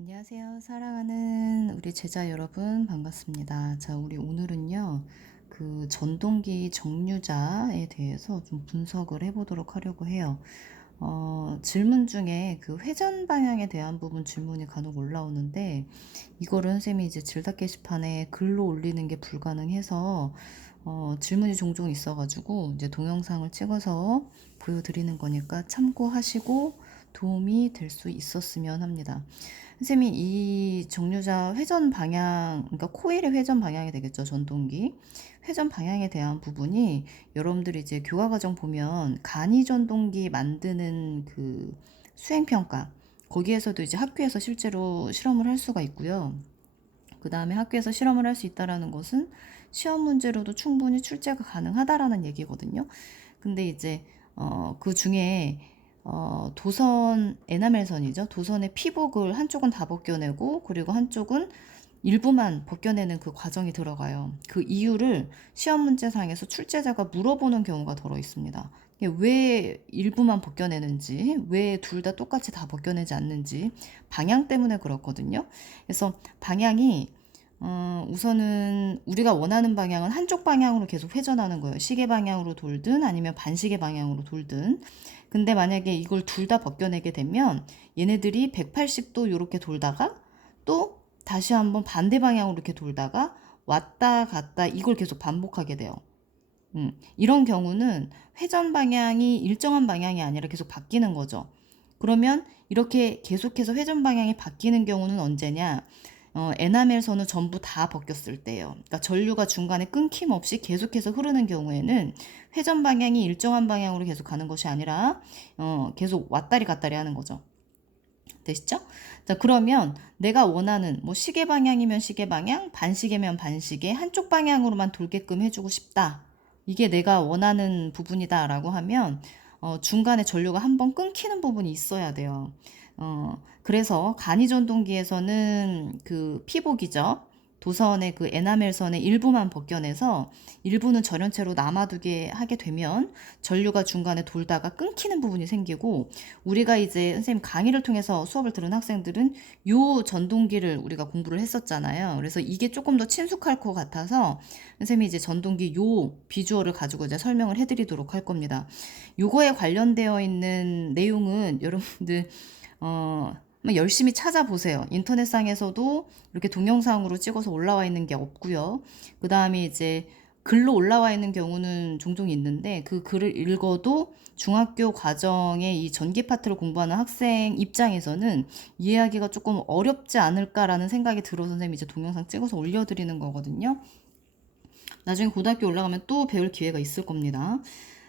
안녕하세요. 사랑하는 우리 제자 여러분 반갑습니다. 자, 우리 오늘은요. 그 전동기 정류자에 대해서 좀 분석을 해보도록 하려고 해요. 질문 중에 그 회전 방향에 대한 부분 질문이 간혹 올라오는데 이거를 선생님이 이제 질답 게시판에 글로 올리는 게 불가능해서 질문이 종종 있어가지고 이제 동영상을 찍어서 보여드리는 거니까 참고하시고 도움이 될 수 있었으면 합니다. 선생님이 이 정류자 회전 방향, 그러니까 코일의 회전 방향이 되겠죠, 전동기. 회전 방향에 대한 부분이 여러분들이 이제 교과과정 보면 간이 전동기 만드는 그 수행평가, 거기에서도 이제 학교에서 실제로 실험을 할 수가 있고요. 그 다음에 학교에서 실험을 할 수 있다라는 것은 시험 문제로도 충분히 출제가 가능하다라는 얘기거든요. 근데 이제 그 중에 도선 에나멜선이죠. 도선의 피복을 한쪽은 다 벗겨내고 그리고 한쪽은 일부만 벗겨내는 그 과정이 들어가요. 그 이유를 시험 문제상에서 출제자가 물어보는 경우가 더러 있습니다. 왜 일부만 벗겨내는지, 왜 둘 다 똑같이 다 벗겨내지 않는지 방향 때문에 그렇거든요. 그래서 방향이 우선은 우리가 원하는 방향은 한쪽 방향으로 계속 회전하는 거예요. 시계 방향으로 돌든 아니면 반시계 방향으로 돌든. 근데 만약에 이걸 둘 다 벗겨내게 되면 얘네들이 180도 이렇게 돌다가 또 다시 한번 반대 방향으로 이렇게 돌다가 왔다 갔다 이걸 계속 반복하게 돼요. 이런 경우는 회전 방향이 일정한 방향이 아니라 계속 바뀌는 거죠. 그러면 이렇게 계속해서 회전 방향이 바뀌는 경우는 언제냐? 에나멜선을 전부 다 벗겼을 때예요. 그러니까 전류가 중간에 끊김없이 계속해서 흐르는 경우에는 회전 방향이 일정한 방향으로 계속 가는 것이 아니라 계속 왔다리 갔다리 하는 거죠. 되시죠? 자, 그러면 내가 원하는 뭐 시계 방향이면 시계 방향, 반시계면 반시계 한쪽 방향으로만 돌게끔 해주고 싶다. 이게 내가 원하는 부분이다라고 하면 중간에 전류가 한번 끊기는 부분이 있어야 돼요. 그래서 간이전동기에서는 그 피복이죠. 도선의 그 에나멜선의 일부만 벗겨내서 일부는 절연체로 남아두게 하게 되면 전류가 중간에 돌다가 끊기는 부분이 생기고, 우리가 이제 선생님 강의를 통해서 수업을 들은 학생들은 요 전동기를 우리가 공부를 했었잖아요. 그래서 이게 조금 더 친숙할 것 같아서 선생님이 이제 전동기 요 비주얼을 가지고 이제 설명을 해드리도록 할 겁니다. 요거에 관련되어 있는 내용은 여러분들 한번 열심히 찾아보세요. 인터넷상에서도 이렇게 동영상으로 찍어서 올라와 있는 게 없고요. 그 다음에 이제 글로 올라와 있는 경우는 종종 있는데 그 글을 읽어도 중학교 과정에 이 전기 파트를 공부하는 학생 입장에서는 이해하기가 조금 어렵지 않을까라는 생각이 들어서 선생님이 이제 동영상 찍어서 올려드리는 거거든요. 나중에 고등학교 올라가면 또 배울 기회가 있을 겁니다.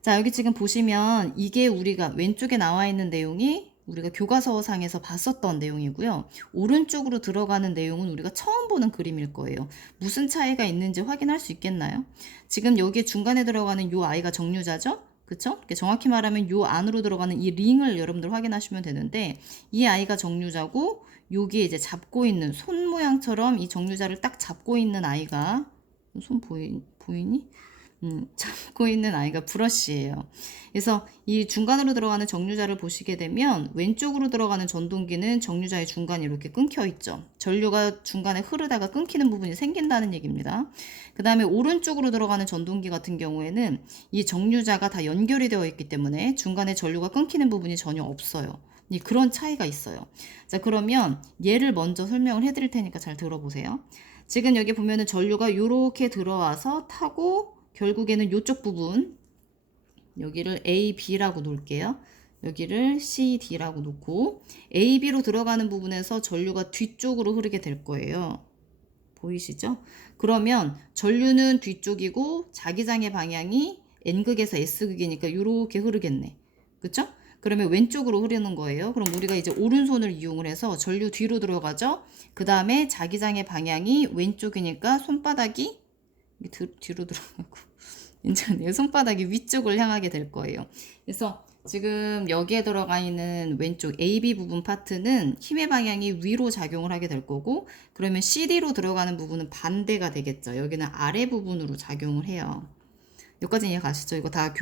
자, 여기 지금 보시면 이게 우리가 왼쪽에 나와 있는 내용이 우리가 교과서상에서 봤었던 내용이고요. 오른쪽으로 들어가는 내용은 우리가 처음 보는 그림일 거예요. 무슨 차이가 있는지 확인할 수 있겠나요? 지금 여기에 중간에 들어가는 요 아이가 정류자죠? 그쵸? 정확히 말하면 요 안으로 들어가는 이 링을 여러분들 확인하시면 되는데, 이 아이가 정류자고 여기에 이제 잡고 있는 손 모양처럼 이 정류자를 딱 잡고 있는 아이가 손 보이니? 잡고 있는 아이가 브러쉬예요. 그래서 이 중간으로 들어가는 정류자를 보시게 되면 왼쪽으로 들어가는 전동기는 정류자의 중간이 이렇게 끊겨 있죠. 전류가 중간에 흐르다가 끊기는 부분이 생긴다는 얘기입니다. 그 다음에 오른쪽으로 들어가는 전동기 같은 경우에는 이 정류자가 다 연결이 되어 있기 때문에 중간에 전류가 끊기는 부분이 전혀 없어요. 그런 차이가 있어요. 자, 그러면 얘를 먼저 설명을 해드릴 테니까 잘 들어보세요. 지금 여기 보면은 전류가 이렇게 들어와서 타고 결국에는 이쪽 부분, 여기를 A, B라고 놓을게요. 여기를 C, D라고 놓고 A, B로 들어가는 부분에서 전류가 뒤쪽으로 흐르게 될 거예요. 보이시죠? 그러면 전류는 뒤쪽이고 자기장의 방향이 N극에서 S극이니까 이렇게 흐르겠네. 그쵸? 그러면 왼쪽으로 흐르는 거예요. 그럼 우리가 이제 오른손을 이용을 해서 전류 뒤로 들어가죠. 그 다음에 자기장의 방향이 왼쪽이니까 손바닥이 뒤로 들어가고 이제 내 손바닥이 위쪽을 향하게 될 거예요. 그래서 지금 여기에 들어가 있는 왼쪽 AB 부분 파트는 힘의 방향이 위로 작용을 하게 될 거고, 그러면 CD로 들어가는 부분은 반대가 되겠죠. 여기는 아래 부분으로 작용을 해요. 여기까지 이해 가시죠? 이거 다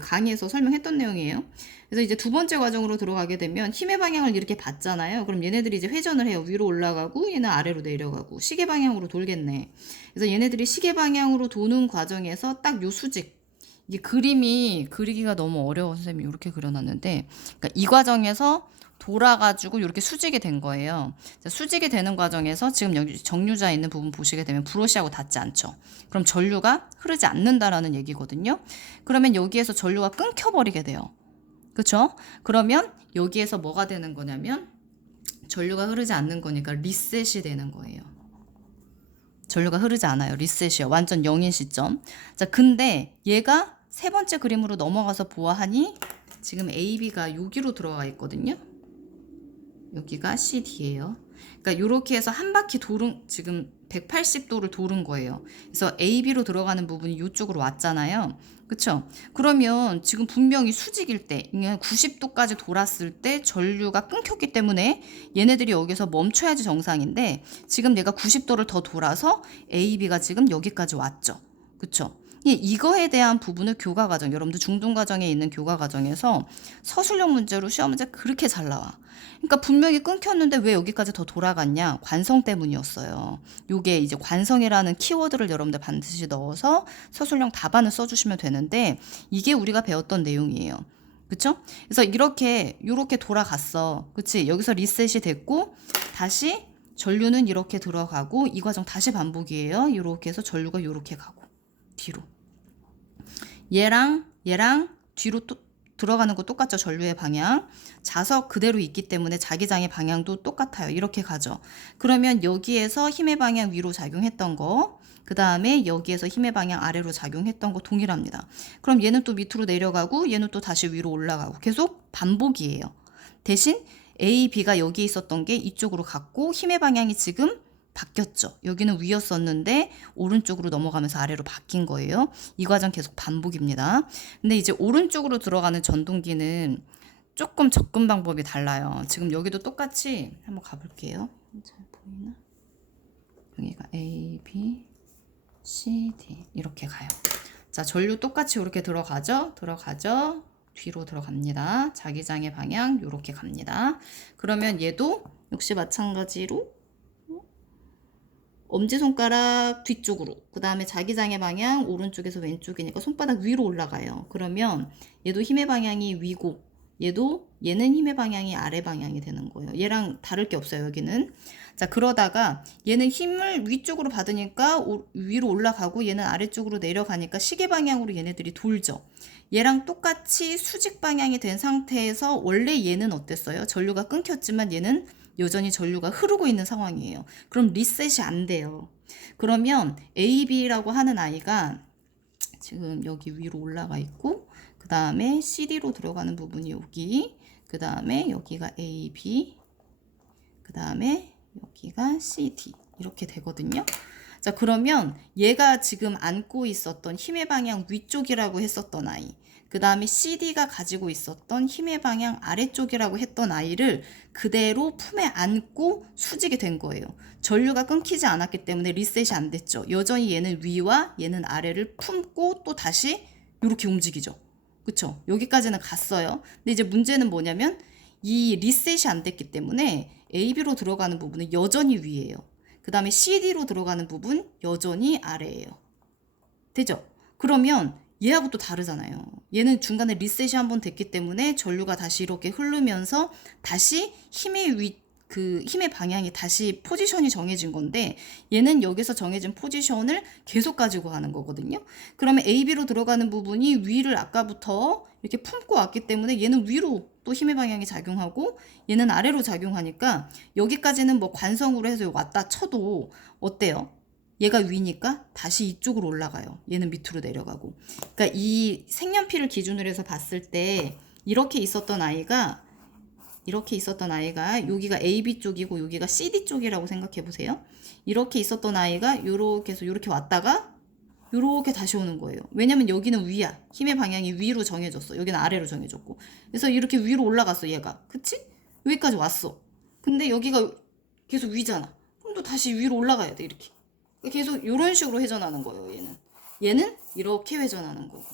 강의에서 설명했던 내용이에요. 그래서 이제 두 번째 과정으로 들어가게 되면 힘의 방향을 이렇게 봤잖아요. 그럼 얘네들이 이제 회전을 해요. 위로 올라가고 얘는 아래로 내려가고 시계 방향으로 돌겠네. 그래서 얘네들이 시계 방향으로 도는 과정에서 딱 요 수직, 이게 그림이 그리기가 너무 어려워. 선생님이 이렇게 그려놨는데, 그러니까 이 과정에서 돌아가지고 이렇게 수직이 된 거예요. 수직이 되는 과정에서 지금 여기 정류자 있는 부분 보시게 되면 브러쉬하고 닿지 않죠. 그럼 전류가 흐르지 않는다라는 얘기거든요. 그러면 여기에서 전류가 끊겨버리게 돼요. 그렇죠? 그러면 여기에서 뭐가 되는 거냐면 전류가 흐르지 않는 거니까 리셋이 되는 거예요. 전류가 흐르지 않아요. 리셋이요. 완전 0인 시점. 자, 근데 얘가 세 번째 그림으로 넘어가서 보아하니 지금 AB가 여기로 들어가 있거든요. 여기가 CD예요. 그러니까 이렇게 해서 한 바퀴 도는, 지금 180도를 도는 거예요. 그래서 AB로 들어가는 부분이 이쪽으로 왔잖아요. 그쵸? 그러면 지금 분명히 수직일 때, 90도까지 돌았을 때 전류가 끊겼기 때문에 얘네들이 여기서 멈춰야지 정상인데, 지금 내가 90도를 더 돌아서 AB가 지금 여기까지 왔죠. 그쵸? 이거에 대한 부분을 교과 과정, 여러분들 중등 과정에 있는 교과 과정에서 서술형 문제로 시험 문제 그렇게 잘 나와. 그러니까 분명히 끊겼는데 왜 여기까지 더 돌아갔냐? 관성 때문이었어요. 요게 이제 관성이라는 키워드를 여러분들 반드시 넣어서 서술형 답안을 써주시면 되는데, 이게 우리가 배웠던 내용이에요. 그쵸? 그래서 요렇게 돌아갔어. 그치? 여기서 리셋이 됐고, 다시 전류는 이렇게 들어가고, 이 과정 다시 반복이에요. 요렇게 해서 전류가 요렇게 가고, 뒤로. 얘랑 뒤로 또 들어가는 거 똑같죠. 전류의 방향. 자석 그대로 있기 때문에 자기장의 방향도 똑같아요. 이렇게 가죠. 그러면 여기에서 힘의 방향 위로 작용했던 거, 그 다음에 여기에서 힘의 방향 아래로 작용했던 거 동일합니다. 그럼 얘는 또 밑으로 내려가고 얘는 또 다시 위로 올라가고 계속 반복이에요. 대신 A, B가 여기 있었던 게 이쪽으로 갔고 힘의 방향이 지금 바뀌었죠. 여기는 위였었는데 오른쪽으로 넘어가면서 아래로 바뀐 거예요. 이 과정 계속 반복입니다. 근데 이제 오른쪽으로 들어가는 전동기는 조금 접근 방법이 달라요. 지금 여기도 똑같이 한번 가볼게요. 잘 보이나? 여기가 A, B, C, D 이렇게 가요. 자, 전류 똑같이 이렇게 들어가죠. 뒤로 들어갑니다. 자기장의 방향 이렇게 갑니다. 그러면 얘도 역시 마찬가지로 엄지손가락 뒤쪽으로, 그 다음에 자기장의 방향 오른쪽에서 왼쪽이니까 손바닥 위로 올라가요. 그러면 얘도 힘의 방향이 위고 얘는 힘의 방향이 아래 방향이 되는 거예요. 얘랑 다를 게 없어요. 여기는. 자, 그러다가 얘는 힘을 위쪽으로 받으니까 위로 올라가고 얘는 아래쪽으로 내려가니까 시계 방향으로 얘네들이 돌죠. 얘랑 똑같이 수직 방향이 된 상태에서 원래 얘는 어땠어요? 전류가 끊겼지만 얘는 여전히 전류가 흐르고 있는 상황이에요. 그럼 리셋이 안 돼요. 그러면 AB라고 하는 아이가 지금 여기 위로 올라가 있고, 그 다음에 CD로 들어가는 부분이 여기, 그 다음에 여기가 AB, 그 다음에 여기가 CD 이렇게 되거든요. 자, 그러면 얘가 지금 안고 있었던 힘의 방향 위쪽이라고 했었던 아이, 그 다음에 CD가 가지고 있었던 힘의 방향 아래쪽이라고 했던 아이를 그대로 품에 안고 수직이 된 거예요. 전류가 끊기지 않았기 때문에 리셋이 안 됐죠. 여전히 얘는 위와 얘는 아래를 품고 또 다시 이렇게 움직이죠. 그쵸? 여기까지는 갔어요. 근데 이제 문제는 뭐냐면 이 리셋이 안 됐기 때문에 AB로 들어가는 부분은 여전히 위에요. 그 다음에 CD로 들어가는 부분 여전히 아래예요. 되죠? 그러면 얘하고 또 다르잖아요. 얘는 중간에 리셋이 한번 됐기 때문에 전류가 다시 이렇게 흐르면서 다시 힘의 방향이 다시 포지션이 정해진 건데, 얘는 여기서 정해진 포지션을 계속 가지고 가는 거거든요. 그러면 AB로 들어가는 부분이 위를 아까부터 이렇게 품고 왔기 때문에 얘는 위로 또 힘의 방향이 작용하고 얘는 아래로 작용하니까 여기까지는 뭐 관성으로 해서 왔다 쳐도 어때요? 얘가 위니까 다시 이쪽으로 올라가요. 얘는 밑으로 내려가고. 그러니까 이 색연필을 기준으로 해서 봤을 때 이렇게 있었던 아이가 여기가 AB 쪽이고 여기가 CD 쪽이라고 생각해 보세요. 이렇게 있었던 아이가 이렇게 해서 이렇게 왔다가 이렇게 다시 오는 거예요. 왜냐면 여기는 위야. 힘의 방향이 위로 정해졌어. 여기는 아래로 정해졌고. 그래서 이렇게 위로 올라갔어, 얘가. 그치? 여기까지 왔어. 근데 여기가 계속 위잖아. 그럼 또 다시 위로 올라가야 돼, 이렇게. 계속 이런 식으로 회전하는 거예요, 얘는. 얘는 이렇게 회전하는 거고.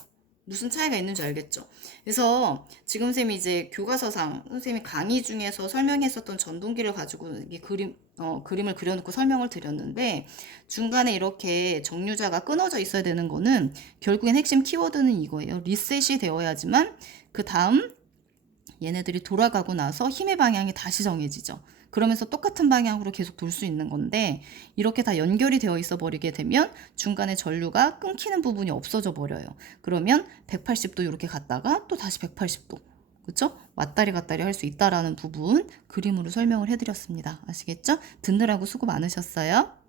무슨 차이가 있는지 알겠죠? 그래서 지금 쌤이 이제 교과서상 선생님이 강의 중에서 설명했었던 전동기를 가지고 이 그림을 그려놓고 설명을 드렸는데, 중간에 이렇게 정류자가 끊어져 있어야 되는 거는 결국엔 핵심 키워드는 이거예요. 리셋이 되어야지만 그 다음 얘네들이 돌아가고 나서 힘의 방향이 다시 정해지죠. 그러면서 똑같은 방향으로 계속 돌 수 있는 건데, 이렇게 다 연결이 되어 있어 버리게 되면 중간에 전류가 끊기는 부분이 없어져 버려요. 그러면 180도 이렇게 갔다가 또 다시 180도, 그쵸? 왔다리 갔다리 할 수 있다라는 부분 그림으로 설명을 해드렸습니다. 아시겠죠? 듣느라고 수고 많으셨어요.